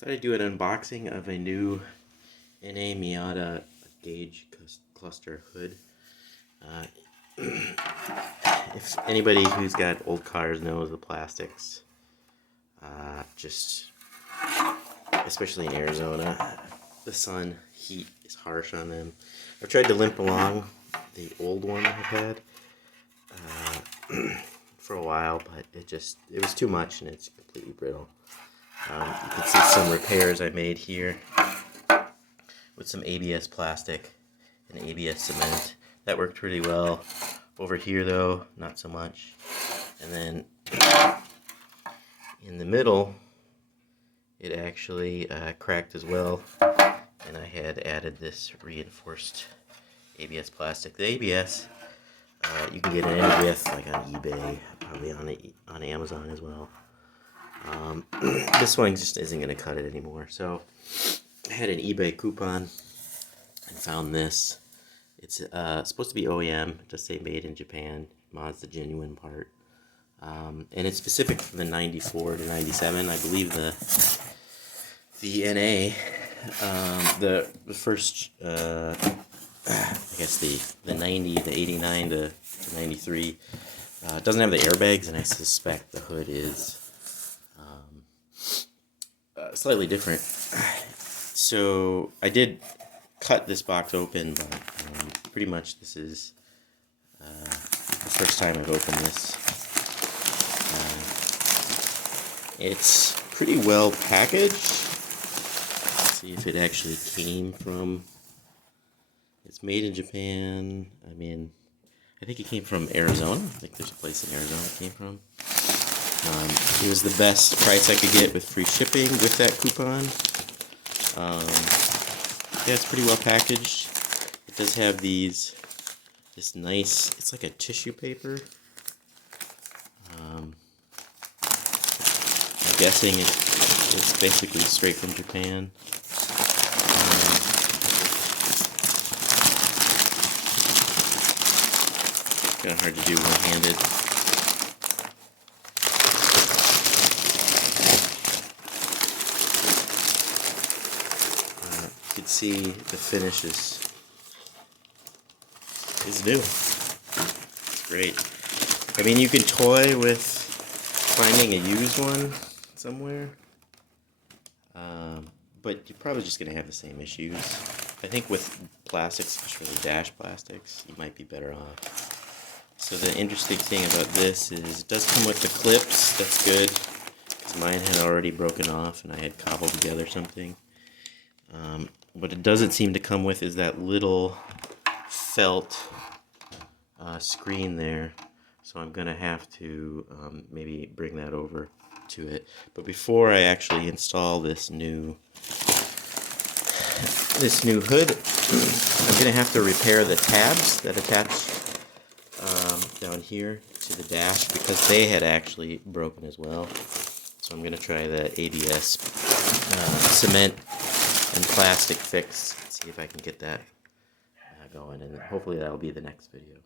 Thought I'd do an unboxing of a new NA Miata gauge cluster hood. If anybody who's got old cars knows the plastics, especially in Arizona, the sun heat is harsh on them. I've tried to limp along the old one I've had for a while, but it was too much and it's completely brittle. You can see some repairs I made here with some ABS plastic and ABS cement. That worked really well. Over here though, not so much. And then in the middle, it actually cracked as well. And I had added this reinforced ABS plastic. The ABS, you can get it any width, like on eBay, probably on Amazon as well. This one just isn't going to cut it anymore. So I had an eBay coupon and found this. It's supposed to be OEM, just say made in Japan. Mod's the genuine part. And it's specific from the 94 to 97. I believe the NA, the first, I guess the 90, the 89 to 93, doesn't have the airbags, and I suspect the hood is slightly different. So I did cut this box open, but pretty much this is the first time I've opened this. It's pretty well packaged. Let's see if it actually came from. It's made in Japan. I mean, I think it came from Arizona. I think there's a place in Arizona it came from. It was the best price I could get with free shipping with that coupon. Yeah, it's pretty well packaged. It does have this nice, it's like a tissue paper. I'm guessing it's basically straight from Japan. Kind of hard to do one-handed. You can see the finish is new. It's great. I mean, you can toy with finding a used one somewhere, but you're probably just going to have the same issues. I think with plastics, especially dash plastics, you might be better off. So the interesting thing about this is it does come with the clips. That's good, because mine had already broken off and I had cobbled together something. What it doesn't seem to come with is that little felt screen there. So I'm going to have to maybe bring that over to it. But before I actually install this new hood, I'm going to have to repair the tabs that attach down here to the dash, because they had actually broken as well. So I'm going to try the ABS cement and plastic fix, see if I can get that going, and hopefully that'll be the next video.